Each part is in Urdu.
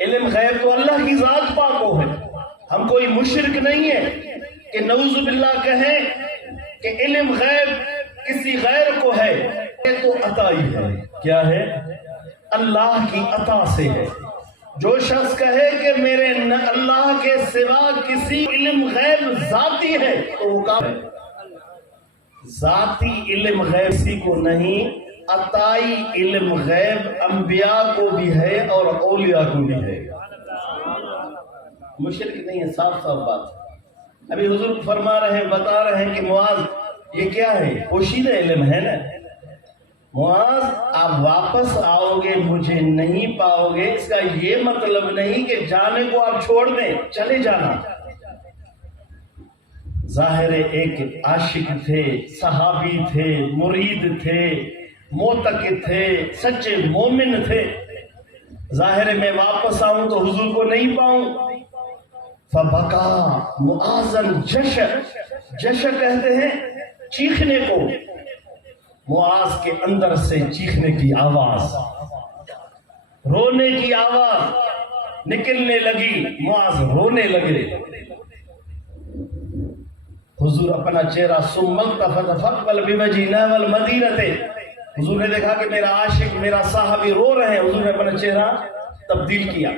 علم غیب تو اللہ کی ذات پاک کو ہے. ہم کوئی مشرک نہیں ہے کہ نعوذ باللہ کہیں کہ علم غیب کسی غیر کو ہے. یہ تو عطا ہی ہے. کیا ہے؟ اللہ کی عطا سے ہے. جو شخص کہے کہ میرے اللہ کے سوا کسی علم غیب ذاتی ہے تو وہ کافر ہے. ذاتی علم غیب کسی کو نہیں، عطائی علم غیب انبیاء کو بھی ہے اور اولیاء کو بھی ہے. مشرک نہیں ہے، صاف صاف بات. ابھی حضور فرما رہے ہیں، بتا رہے ہیں کہ معاذ یہ کیا ہے؟ پوشیدہ علم ہے نا. معاذ آپ واپس آؤ گے مجھے نہیں پاؤ گے، اس کا یہ مطلب نہیں کہ جانے کو آپ چھوڑ دیں، چلے جانا. ظاہر ایک عاشق تھے، صحابی تھے، مرید تھے، معتقد تھے، سچے مومن تھے. ظاہر میں واپس آؤں تو حضور کو نہیں پاؤں. فبکا معاذن جش، جش کہتے ہیں چیخنے کو. معاذ کے اندر سے چیخنے کی آواز، رونے کی آواز نکلنے لگی. معاذ رونے لگے. حضور اپنا چہرہ ثم التفت فاقبل بوجهه والمدینہ، حضور نے دیکھا کہ میرا عاشق، میرا صحابی رو رہے ہیں. حضور نے اپنا چہرہ تبدیل کیا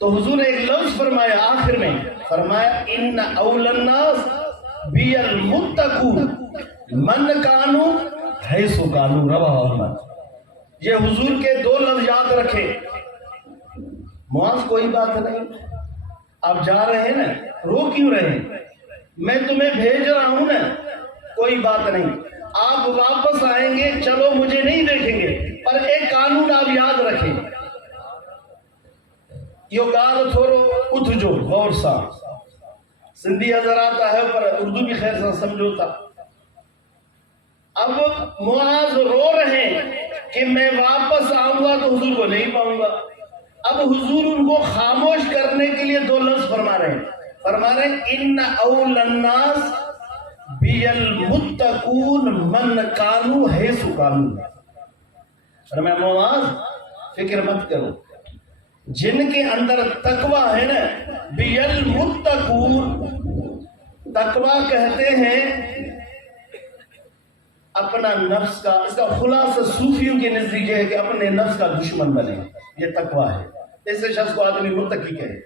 تو حضور نے ایک لفظ فرمایا آخر میں، فرمایا ان اول الناس بی المتقون من کانو حیث کانو. رواہ احمد. یہ حضور کے دو لفظ یاد رکھے. معاذ کوئی بات نہیں، آپ جا رہے ہیں نا، رو کیوں رہے ہیں؟ میں تمہیں بھیج رہا ہوں نا، کوئی بات نہیں. آپ واپس آئیں گے، چلو مجھے نہیں دیکھیں گے، پر ایک قانون آپ یاد رکھیں. یہ گال تھوڑو اتھ جو غور سا سندھی حضرات ہے پر اردو بھی خیر سے سمجھوتا. اب معاذ رو رہے ہیں کہ میں واپس آؤں گا تو حضور کو نہیں پاؤں گا. اب حضور ان کو خاموش کرنے کے لیے دو لفظ فرما رہے ہیں. فرما رہے ہیں ان اول الناس بی المتقون من کانو حیث کانو. فرمایا معاذ فکر مت کرو، جن کے اندر تقوی ہے نا، بی المتقون. تقوی کہتے ہیں اپنا نفس کا، اس کا خلاصہ صوفیوں کے نزدیک ہے کہ اپنے نفس کا دشمن بنے. یہ تقوی ہے. ایسے شخص کو آدمی متقی کہے.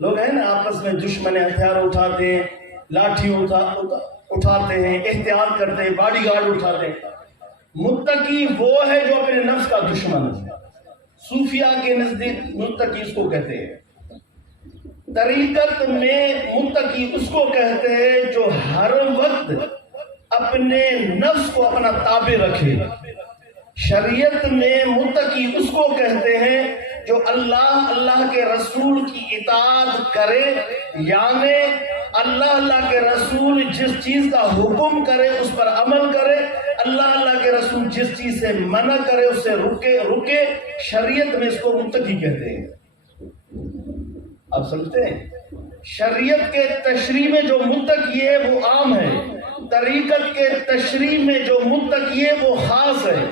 لوگ ہیں نا آپس میں دشمن ہتھیار اٹھاتے ہیں، لاٹھی اٹھاتے ہیں، احتیاط کرتے ہیں، باڈی گارڈ اٹھاتے ہیں. متقی وہ ہے جو اپنے نفس کا دشمن ہے. صوفیاء کے نزدیک متقی اس کو کہتے ہیں. طریقت میں متقی اس کو کہتے ہیں جو ہر وقت اپنے نفس کو اپنا تابع رکھے. شریعت میں متقی اس کو کہتے ہیں جو اللہ کے رسول کی اطاعت کرے، یعنی اللہ کے رسول جس چیز کا حکم کرے اس پر عمل کرے، اللہ کے رسول جس چیز سے منع کرے اس سے رکے. شریعت میں اس کو متقی کہتے ہیں. آپ سمجھتے ہیں؟ شریعت کے تشریح میں جو متقی ہے وہ عام ہے، طریقت کے تشریح میں جو متقی ہے وہ خاص ہے،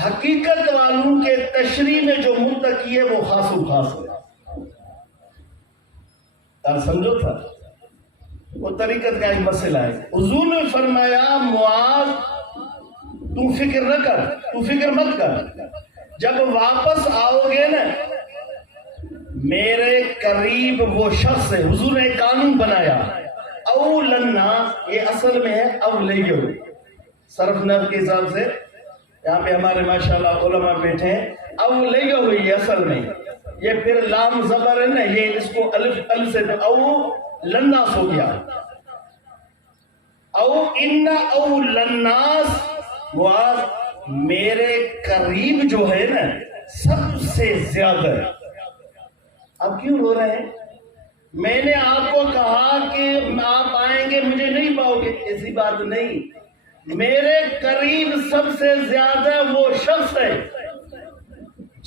حقیقت والوں کے تشریح میں جو متقی ہے وہ خاص و خاص ہے. آپ سمجھو تھا؟ وہ طریقت کا ایک مسئلہ ہے. حضور نے فرمایا معاذ تو فکر نہ کر، تو فکر مت کر، جب واپس آؤ گے نا میرے قریب وہ شخص ہے. حضور نے ایک قانون بنایا، اول الناس، یہ اصل میں ہے اولیو. صرف نحو کے حساب سے یہاں پہ ہمارے ماشاءاللہ علماء بیٹھے ہیں. اولیو ہوئی اصل میں، یہ پھر لام زبر ہے نا، یہ اس کو الف سے او لناس ہو گیا. او ان اول الناس معاذ میرے قریب جو ہے نا سب سے زیادہ. اب کیوں رو رہے ہیں؟ میں نے آپ کو کہا کہ آپ آئیں گے مجھے نہیں پاؤ گے، ایسی بات نہیں. میرے قریب سب سے زیادہ وہ شخص ہے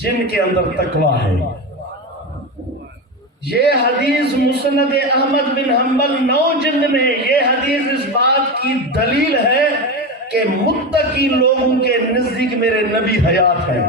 جن کے اندر تقوی ہے. یہ حدیث مسند احمد بن حنبل 9 جلد میں، یہ حدیث اس بات کی دلیل ہے کہ متقی لوگوں کے نزدیک میرے نبی حیات ہیں.